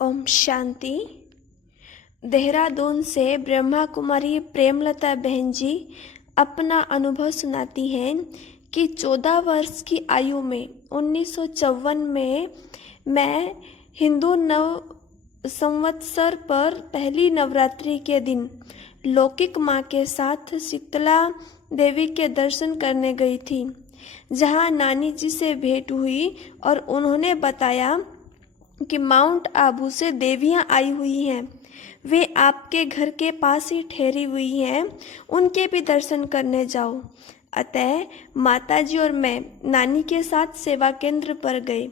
ओम शांति। देहरादून से ब्रह्मा कुमारी प्रेमलता बहन जी अपना अनुभव सुनाती हैं कि 14 वर्ष की आयु में 1954 में मैं हिंदू नव संवत्सर पर पहली नवरात्रि के दिन लौकिक माँ के साथ शीतला देवी के दर्शन करने गई थी, जहाँ नानी जी से भेंट हुई और उन्होंने बताया कि माउंट आबू से देवियाँ आई हुई हैं। वे आपके घर के पास ही ठहरी हुई हैं, उनके भी दर्शन करने जाओ। अतः माताजी और मैं नानी के साथ सेवा केंद्र पर गए।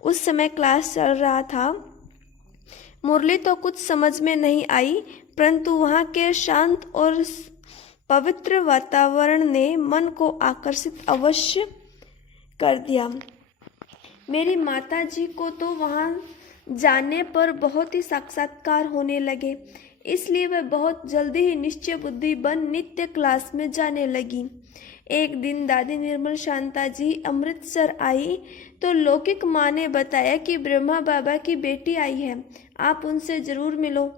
उस समय क्लास चल रहा था। मुरली तो कुछ समझ में नहीं आई, परंतु वहाँ के शांत और पवित्र वातावरण ने मन को आकर्षित अवश्य कर दिया। मेरी माताजी को तो वहाँ जाने पर बहुत ही साक्षात्कार होने लगे, इसलिए वह बहुत जल्दी ही निश्चय बुद्धि बन नित्य क्लास में जाने लगी। एक दिन दादी निर्मल शांता जी अमृतसर आई तो लौकिक माँ ने बताया कि ब्रह्मा बाबा की बेटी आई है, आप उनसे जरूर मिलो।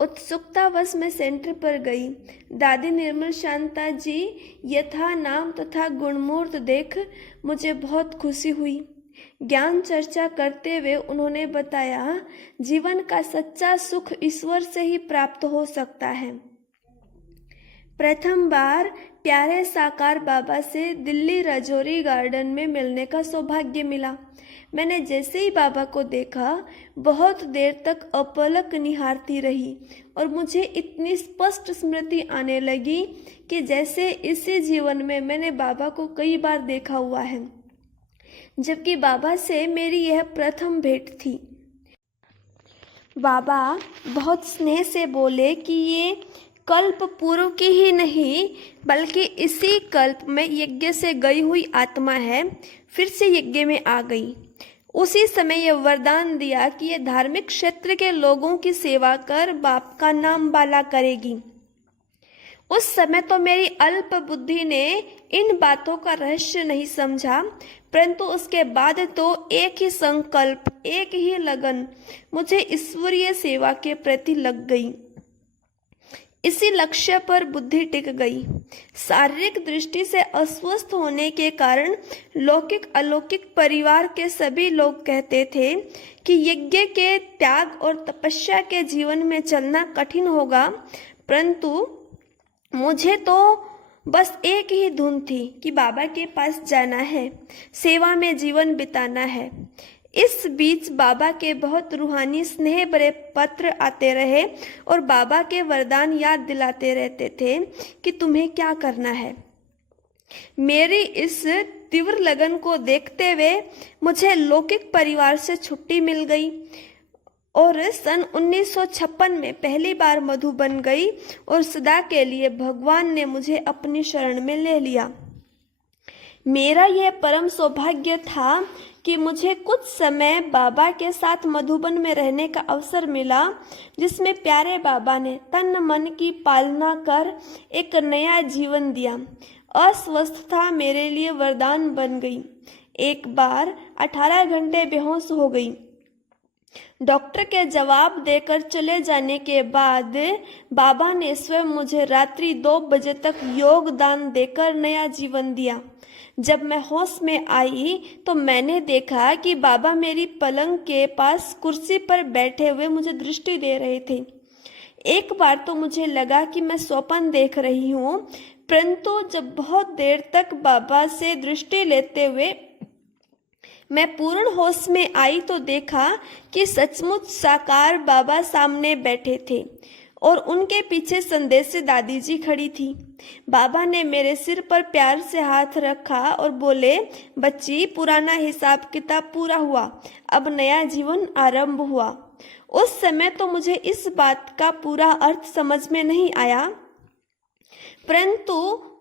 उत्सुकतावश मैं सेंटर पर गई। दादी निर्मल शांता जी यथा नाम तथा गुणमूर्त देख मुझे बहुत खुशी हुई। ज्ञान चर्चा करते हुए उन्होंने बताया, जीवन का सच्चा सुख ईश्वर से ही प्राप्त हो सकता है। प्रथम बार प्यारे साकार बाबा से दिल्ली राजौरी गार्डन में मिलने का सौभाग्य मिला। मैंने जैसे ही बाबा को देखा, बहुत देर तक अपलक निहारती रही और मुझे इतनी स्पष्ट स्मृति आने लगी कि जैसे इसी जीवन में मैंने बाबा को कई बार देखा हुआ है, जबकि बाबा से मेरी यह प्रथम भेंट थी। बाबा बहुत स्नेह से बोले कि ये कल्प पूर्व की ही नहीं, बल्कि इसी कल्प में यज्ञ से गई हुई आत्मा है, फिर से यज्ञ में आ गई। उसी समय यह वरदान दिया कि यह धार्मिक क्षेत्र के लोगों की सेवा कर बाप का नाम बाला करेगी। उस समय तो मेरी अल्प बुद्धि ने इन बातों का रहस्य नहीं समझा, परंतु उसके बाद तो एक ही संकल्प, एक ही लगन मुझे ईश्वरीय सेवा के प्रति लग गई। इसी लक्ष्य पर बुद्धि टिक गई। शारीरिक दृष्टि से अस्वस्थ होने के कारण लौकिक अलौकिक परिवार के सभी लोग कहते थे कि यज्ञ के त्याग और तपस्या के जीवन में चलना कठिन होगा, परंतु मुझे तो बस एक ही धुन थी कि बाबा के पास जाना है, सेवा में जीवन बिताना है। इस बीच बाबा के बहुत रूहानी स्नेह भरे पत्र आते रहे और बाबा के वरदान याद दिलाते रहते थे कि तुम्हें क्या करना है। मेरी इस तीव्र लगन को देखते हुए मुझे लौकिक परिवार से छुट्टी मिल गई और सन 1956 में पहली बार मधु बन गई और सदा के लिए भगवान ने मुझे अपनी शरण में ले लिया। मेरा यह परम सौभाग्य था कि मुझे कुछ समय बाबा के साथ मधुबन में रहने का अवसर मिला, जिसमें प्यारे बाबा ने तन मन की पालना कर एक नया जीवन दिया। अस्वस्थता मेरे लिए वरदान बन गई। एक बार 18 घंटे बेहोश हो गई। डॉक्टर के जवाब देकर चले जाने के बाद बाबा ने स्वयं मुझे रात्रि 2 बजे तक योगदान देकर नया जीवन दिया। जब मैं होश में आई तो मैंने देखा कि बाबा मेरी पलंग के पास कुर्सी पर बैठे हुए मुझे दृष्टि दे रहे थे। एक बार तो मुझे लगा कि मैं स्वप्न देख रही हूँ, परंतु जब बहुत देर तक बाबा से दृष्टि लेते हुए मैं पूर्ण होश में आई तो देखा कि सचमुच साकार बाबा सामने बैठे थे और उनके पीछे संदेशी दादी जी खड़ी थी। बाबा ने मेरे सिर पर प्यार से हाथ रखा और बोले, बच्ची, पुराना हिसाब किताब पूरा हुआ, अब नया जीवन आरंभ हुआ। उस समय तो मुझे इस बात का पूरा अर्थ समझ में नहीं आया, परंतु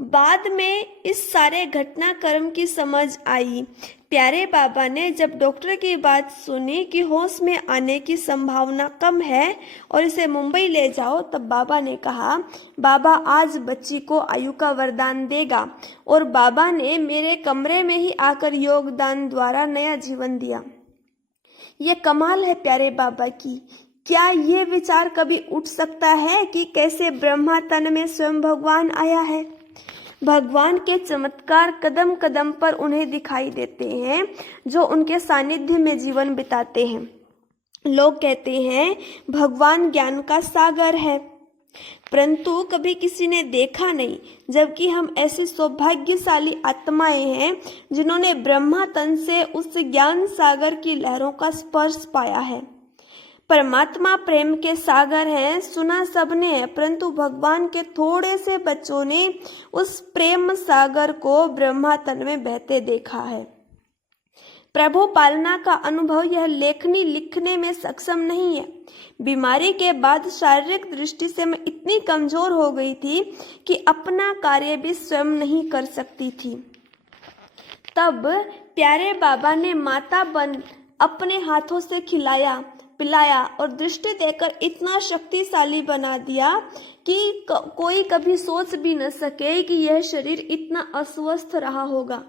बाद में इस सारे घटनाक्रम की समझ आई। प्यारे बाबा ने जब डॉक्टर की बात सुनी कि होश में आने की संभावना कम है और इसे मुंबई ले जाओ, तब बाबा ने कहा, बाबा आज बच्ची को आयु का वरदान देगा, और बाबा ने मेरे कमरे में ही आकर योगदान द्वारा नया जीवन दिया। ये कमाल है प्यारे बाबा की। क्या ये विचार कभी उठ सकता है कि कैसे ब्रह्मा तन में स्वयं भगवान आया है? भगवान के चमत्कार कदम कदम पर उन्हें दिखाई देते हैं जो उनके सानिध्य में जीवन बिताते हैं। लोग कहते हैं भगवान ज्ञान का सागर है, परंतु कभी किसी ने देखा नहीं, जबकि हम ऐसी सौभाग्यशाली आत्माएं हैं जिन्होंने ब्रह्मा तन से उस ज्ञान सागर की लहरों का स्पर्श पाया है। परमात्मा प्रेम के सागर हैं, सुना सबने है, परंतु भगवान के थोड़े से बच्चों ने उस प्रेम सागर को ब्रह्मा तन में बहते देखा है। प्रभु पालना का अनुभव यह लेखनी लिखने में सक्षम नहीं है। बीमारी के बाद शारीरिक दृष्टि से मैं इतनी कमजोर हो गई थी कि अपना कार्य भी स्वयं नहीं कर सकती थी। तब प्यारे बाबा ने माता बन अपने हाथों से खिलाया पिलाया और दृष्टि देकर इतना शक्तिशाली बना दिया कि कोई कभी सोच भी न सके कि यह शरीर इतना अस्वस्थ रहा होगा।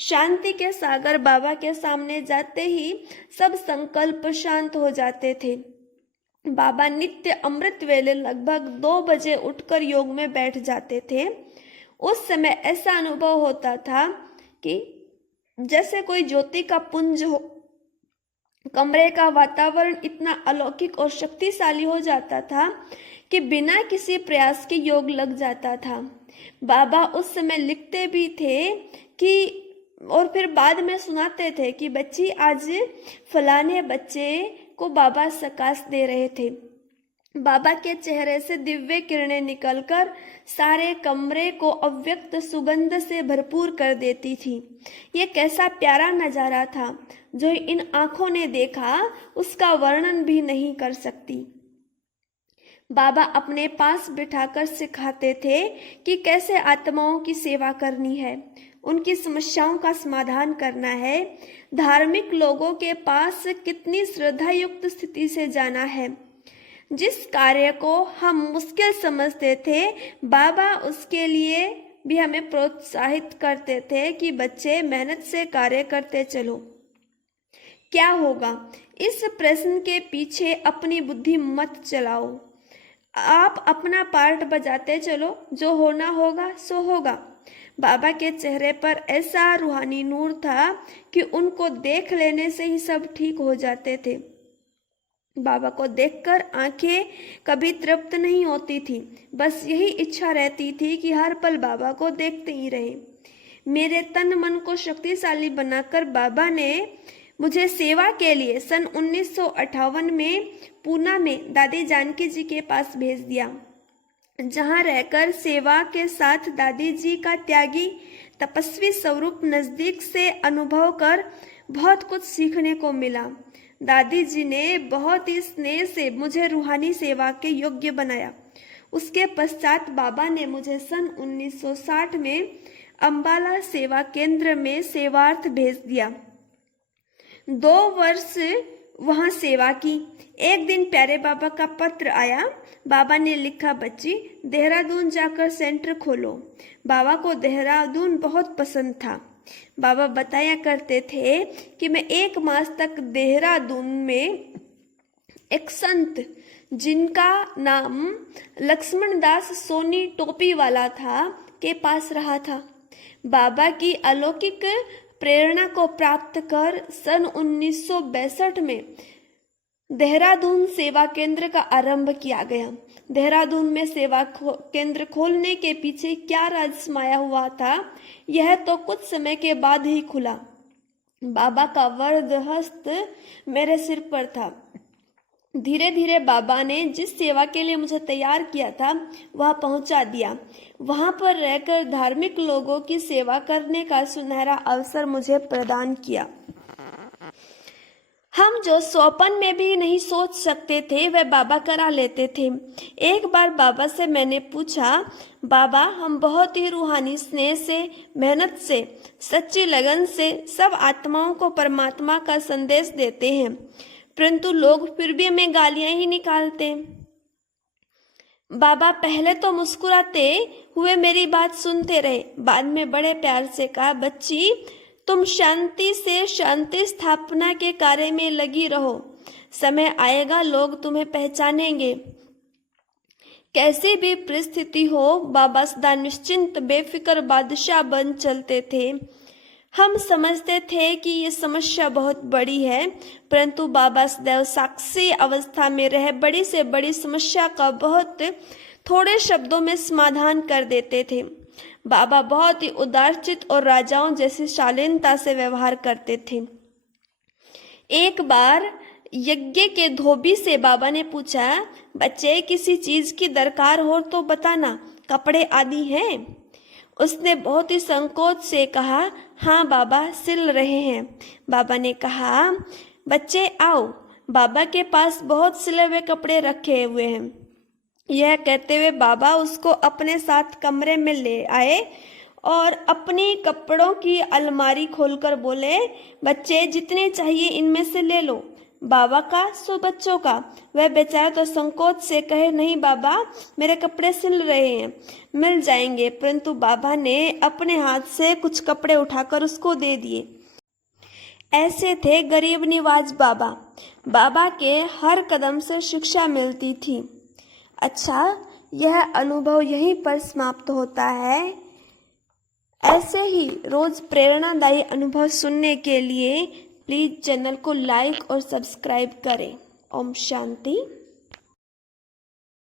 शांति के सागर बाबा के सामने जाते ही सब संकल्प शांत हो जाते थे। बाबा नित्य अमृत वेले लगभग 2 बजे उठकर योग में बैठ जाते थे। उस समय ऐसा अनुभव होता था कि जैसे कोई ज्योति का पुंज हो। कमरे का वातावरण इतना अलौकिक और शक्तिशाली हो जाता था कि बिना किसी प्रयास के योग लग जाता था। बाबा उस समय लिखते भी थे कि और फिर बाद में सुनाते थे कि बच्ची आज फलाने बच्चे को बाबा सकाश दे रहे थे। बाबा के चेहरे से दिव्य किरणें निकलकर सारे कमरे को अव्यक्त सुगंध से भरपूर कर देती थी। ये कैसा प्यारा नजारा था जो इन आंखों ने देखा, उसका वर्णन भी नहीं कर सकती। बाबा अपने पास बिठाकर सिखाते थे कि कैसे आत्माओं की सेवा करनी है, उनकी समस्याओं का समाधान करना है, धार्मिक लोगों के पास कितनी श्रद्धा युक्त स्थिति से जाना है। जिस कार्य को हम मुश्किल समझते थे, बाबा उसके लिए भी हमें प्रोत्साहित करते थे कि बच्चे मेहनत से कार्य करते चलो। क्या होगा? इस प्रश्न के पीछे अपनी बुद्धि मत चलाओ। आप अपना पार्ट बजाते चलो, जो होना होगा सो होगा। बाबा के चेहरे पर ऐसा रूहानी नूर था कि उनको देख लेने से ही सब ठीक हो जाते थे। बाबा को देखकर आंखें कभी तृप्त नहीं होती थी, बस यही इच्छा रहती थी कि हर पल बाबा को देखते ही रहे। मेरे तन मन को शक्तिशाली बनाकर बाबा ने मुझे सेवा के लिए सन 1958 में पूना में दादी जानकी जी के पास भेज दिया, जहां रहकर सेवा के साथ दादी जी का त्यागी तपस्वी स्वरूप नजदीक से अनुभव कर बहुत कुछ सीखने को मिला। दादी जी ने बहुत ही स्नेह से मुझे रूहानी सेवा के योग्य बनाया। उसके पश्चात बाबा ने मुझे सन 1960 में अंबाला सेवा केंद्र में सेवार्थ भेज दिया। 2 वर्ष वहां सेवा की। एक दिन प्यारे बाबा का पत्र आया। बाबा ने लिखा, बच्ची देहरादून जाकर सेंटर खोलो। बाबा को देहरादून बहुत पसंद था। बाबा बताया करते थे कि मैं 1 मास तक देहरादून में एक संत जिनका नाम लक्ष्मण दास सोनी टोपी वाला था के पास रहा था। बाबा की अलौकिक प्रेरणा को प्राप्त कर सन 1962 में देहरादून सेवा केंद्र का आरंभ किया गया। देहरादून में सेवा केंद्र खोलने के पीछे क्या राज समाया हुआ था, यह तो कुछ समय के बाद ही खुला। बाबा का वरद हस्त मेरे सिर पर था। धीरे धीरे बाबा ने जिस सेवा के लिए मुझे तैयार किया था वह पहुंचा दिया। वहां पर रहकर धार्मिक लोगों की सेवा करने का सुनहरा अवसर मुझे प्रदान किया। हम जो स्वप्न में भी नहीं सोच सकते थे वह बाबा करा लेते थे। एक बार बाबा से मैंने पूछा, बाबा हम बहुत ही रूहानी स्नेह से, मेहनत से, सच्ची लगन से सब आत्माओं को परमात्मा का संदेश देते हैं, परंतु लोग फिर भी हमें गालियां ही निकालते हैं। बाबा पहले तो मुस्कुराते हुए मेरी बात सुनते रहे, बाद में बड़े प्यार से कहा, बच्ची तुम शांति से शांति स्थापना के कार्य में लगी रहो। समय आएगा लोग तुम्हें पहचानेंगे। कैसी भी परिस्थिति हो, बाबा सदा निश्चिंत बेफिक्र बादशाह बन चलते थे। हम समझते थे कि ये समस्या बहुत बड़ी है, परंतु बाबा सदैव साक्षी अवस्था में रह बड़ी से बड़ी समस्या का बहुत थोड़े शब्दों में समाधान कर देते थे। बाबा बहुत ही उदारचित और राजाओं जैसी शालीनता से व्यवहार करते थे। एक बार यज्ञ के धोबी से बाबा ने पूछा, बच्चे किसी चीज की दरकार हो तो बताना, कपड़े आदि हैं? उसने बहुत ही संकोच से कहा, हाँ बाबा, सिल रहे हैं। बाबा ने कहा, बच्चे आओ, बाबा के पास बहुत सिले हुए कपड़े रखे हुए हैं। यह कहते हुए बाबा उसको अपने साथ कमरे में ले आए और अपनी कपड़ों की अलमारी खोलकर बोले, बच्चे जितने चाहिए इनमें से ले लो। बाबा का सो बच्चों का। वह बेचारा तो संकोच से कहे, नहीं बाबा, मेरे कपड़े सिल रहे हैं, मिल जाएंगे। परंतु बाबा ने अपने हाथ से कुछ कपड़े उठाकर उसको दे दिए। ऐसे थे गरीब निवाज बाबा। बाबा के हर कदम से शिक्षा मिलती थी। अच्छा, यह अनुभव यहीं पर समाप्त होता है। ऐसे ही रोज प्रेरणादायी अनुभव सुनने के लिए प्लीज चैनल को लाइक और सब्सक्राइब करें। ओम शांति।